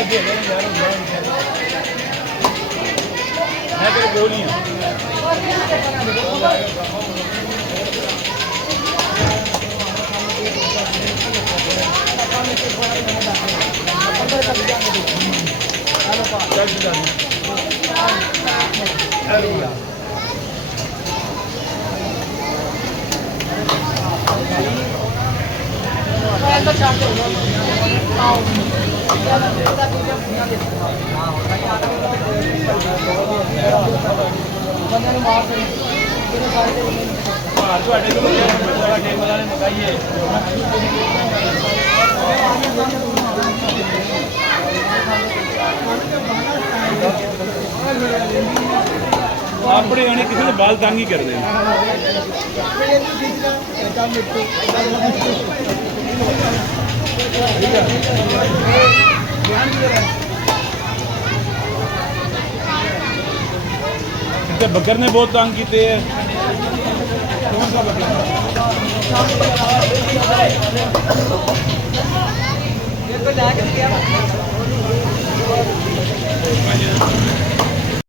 मैं तेरे कोल ही हां अपने आने किसी ने बाल तंग ही कर दें बकर ने बहुत तंग किए हैं कौन सा बकर